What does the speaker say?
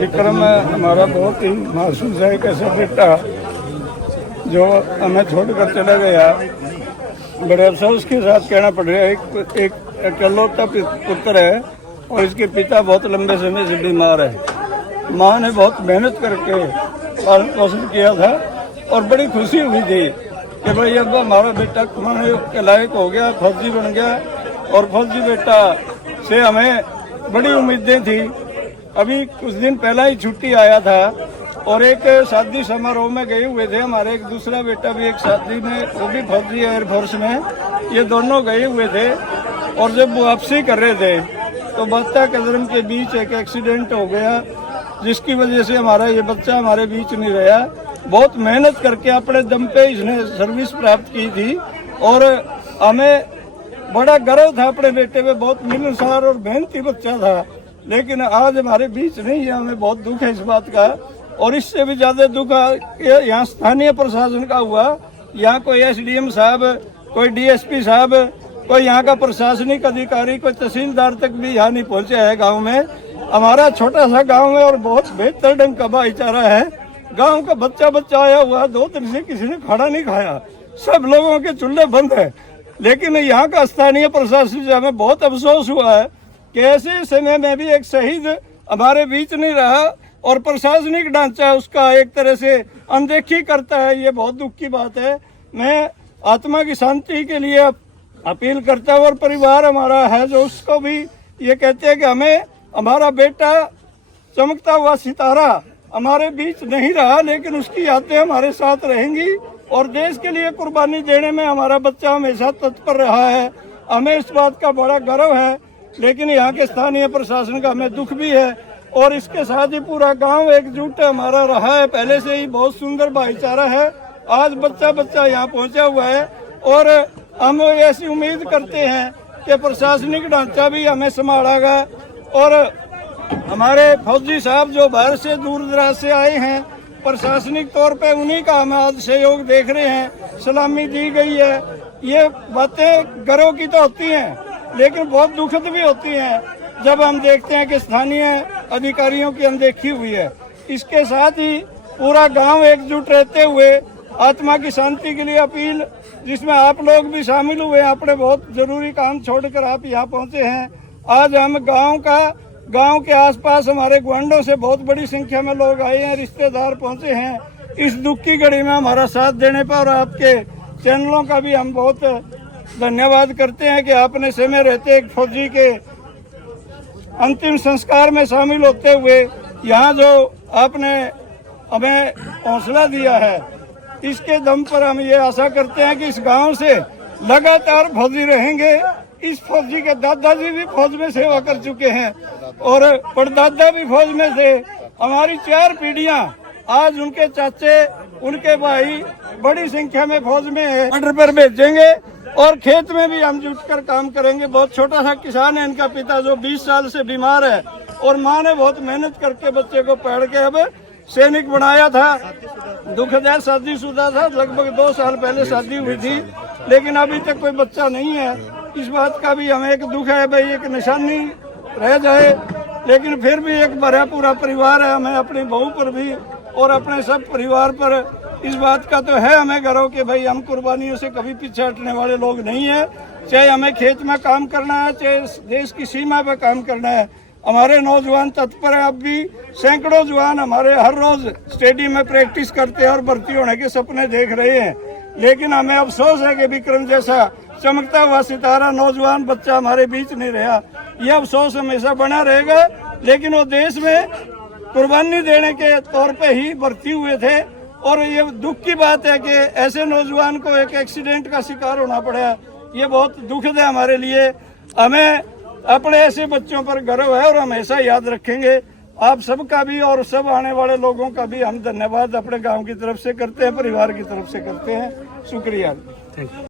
विक्रम हमारा बहुत ही महसूस है एक ऐसा बेटा जो हमें छोड़कर चला गया। बड़े अफसोस के साथ कहना पड़ रहा है, एक इकलौता पुत्र है और इसके पिता बहुत लंबे समय से बीमार है। माँ ने बहुत मेहनत करके पालन पोषण किया था और बड़ी खुशी हुई थी कि भाई अब हमारा बेटा कमाने के लायक हो गया, फौजी बन गया। और फौजी बेटा से हमें बड़ी उम्मीदें थी। अभी कुछ दिन पहला ही छुट्टी आया था और एक शादी समारोह में गए हुए थे। हमारे एक दूसरा बेटा भी एक शादी में, वो भी फौजी एयरफोर्स में, ये दोनों गए हुए थे। और जब वापसी कर रहे थे तो बत्ता कदरम के बीच एक एक्सीडेंट हो गया, जिसकी वजह से हमारा ये बच्चा हमारे बीच नहीं रहा। बहुत मेहनत करके अपने दम पे इसने सर्विस प्राप्त की थी और हमें बड़ा गर्व था अपने बेटे पे। बहुत मिलनसार और मेहनती बच्चा था, लेकिन आज हमारे बीच नहीं है। हमें बहुत दुख है इस बात का। और इससे भी ज्यादा दुख यहाँ स्थानीय प्रशासन का हुआ। यहाँ कोई एसडीएम साहब, कोई डीएसपी साहब, कोई यहाँ का प्रशासनिक अधिकारी, कोई तहसीलदार तक भी यहाँ नहीं पहुंचे है गांव में। हमारा छोटा सा गांव है और बहुत बेहतर ढंग का भाईचारा है। गांव का बच्चा आया हुआ, 2 दिन से किसी ने खाना नहीं खाया, सब लोगों के चूल्हे बंद है। लेकिन यहाँ का स्थानीय प्रशासन से हमें बहुत अफसोस हुआ है कि ऐसे समय में भी एक शहीद हमारे बीच नहीं रहा और प्रशासनिक ढांचा उसका एक तरह से अनदेखी करता है। ये बहुत दुख की बात है। मैं आत्मा की शांति के लिए अपील करता हूँ और परिवार हमारा है जो उसको भी ये कहते हैं कि हमें हमारा बेटा चमकता हुआ सितारा हमारे बीच नहीं रहा, लेकिन उसकी यादें हमारे साथ रहेंगी। और देश के लिए कुर्बानी देने में हमारा बच्चा हमेशा तत्पर रहा है। हमें इस बात का बड़ा गर्व है। लेकिन यहाँ के स्थानीय प्रशासन का हमें दुख भी है और इसके साथ ही पूरा गांव एकजुट हमारा रहा है। पहले से ही बहुत सुंदर भाईचारा है। आज बच्चा यहाँ पहुंचा हुआ है और हम ऐसी उम्मीद करते हैं कि प्रशासनिक ढांचा भी हमें संभालेगा। और हमारे फौजी साहब जो बाहर से दूर दराज से आए हैं, प्रशासनिक तौर पे उन्हीं का हम आज सहयोग देख रहे हैं। सलामी दी गई है। ये बातें गर्व की तो होती हैं, लेकिन बहुत दुखद भी होती हैं जब हम देखते हैं कि स्थानीय अधिकारियों की अनदेखी हुई है। इसके साथ ही पूरा गांव एकजुट रहते हुए आत्मा की शांति के लिए अपील, जिसमें आप लोग भी शामिल हुए हैं। अपने बहुत जरूरी काम छोड़कर आप यहाँ पहुंचे हैं। आज हम गांव के आसपास हमारे ग्वांडों से बहुत बड़ी संख्या में लोग आए हैं, रिश्तेदार पहुंचे हैं। इस दुख की घड़ी में हमारा साथ देने पर आपके चैनलों का भी हम बहुत धन्यवाद करते हैं कि आपने समय रहते एक फौजी के अंतिम संस्कार में शामिल होते हुए यहाँ जो आपने हमें हौसला दिया है, इसके दम पर हम ये आशा करते हैं कि इस गांव से लगातार फौजी रहेंगे। इस फौजी के दादाजी भी फौज में सेवा कर चुके हैं और परदादा भी फौज में थे। हमारी 4 पीढ़ियां, आज उनके चाचे, उनके भाई बड़ी संख्या में फौज में है। ऑर्डर पर भेजेंगे और खेत में भी हम जुटकर काम करेंगे। बहुत छोटा सा किसान है इनका पिता, जो 20 साल से बीमार है और माँ ने बहुत मेहनत करके बच्चे को पढ़ के अब सैनिक बनाया था। दुखद है, शादीशुदा था, लगभग 2 साल पहले शादी हुई थी, लेकिन अभी तक कोई बच्चा नहीं है। इस बात का भी हमें एक दुख है, भाई एक निशानी रह जाए। लेकिन फिर भी एक भरा पूरा परिवार है। हमें अपनी बहू पर भी और अपने सब परिवार पर इस बात का तो है हमें गर्व कि भाई हम कुर्बानियों से कभी पीछे हटने वाले लोग नहीं है। चाहे हमें खेत में काम करना है, चाहे देश की सीमा पर काम करना है, हमारे नौजवान तत्पर हैं। अब भी सैकड़ों जवान हमारे हर रोज स्टेडियम में प्रैक्टिस करते हैं और भर्ती होने के सपने देख रहे हैं। लेकिन हमें अफसोस है कि विक्रम जैसा चमकता हुआ सितारा नौजवान बच्चा हमारे बीच नहीं रहा। यह अफसोस हमेशा बना रहेगा। लेकिन वो देश में कुर्बानी देने के तौर पे ही भर्ती हुए थे और ये दुख की बात है कि ऐसे नौजवान को एक एक्सीडेंट का शिकार होना पड़ा। ये बहुत दुखद है हमारे लिए। हमें अपने ऐसे बच्चों पर गर्व है और हमेशा याद रखेंगे। आप सबका भी और सब आने वाले लोगों का भी हम धन्यवाद अपने गांव की तरफ से करते हैं, परिवार की तरफ से करते हैं। शुक्रिया।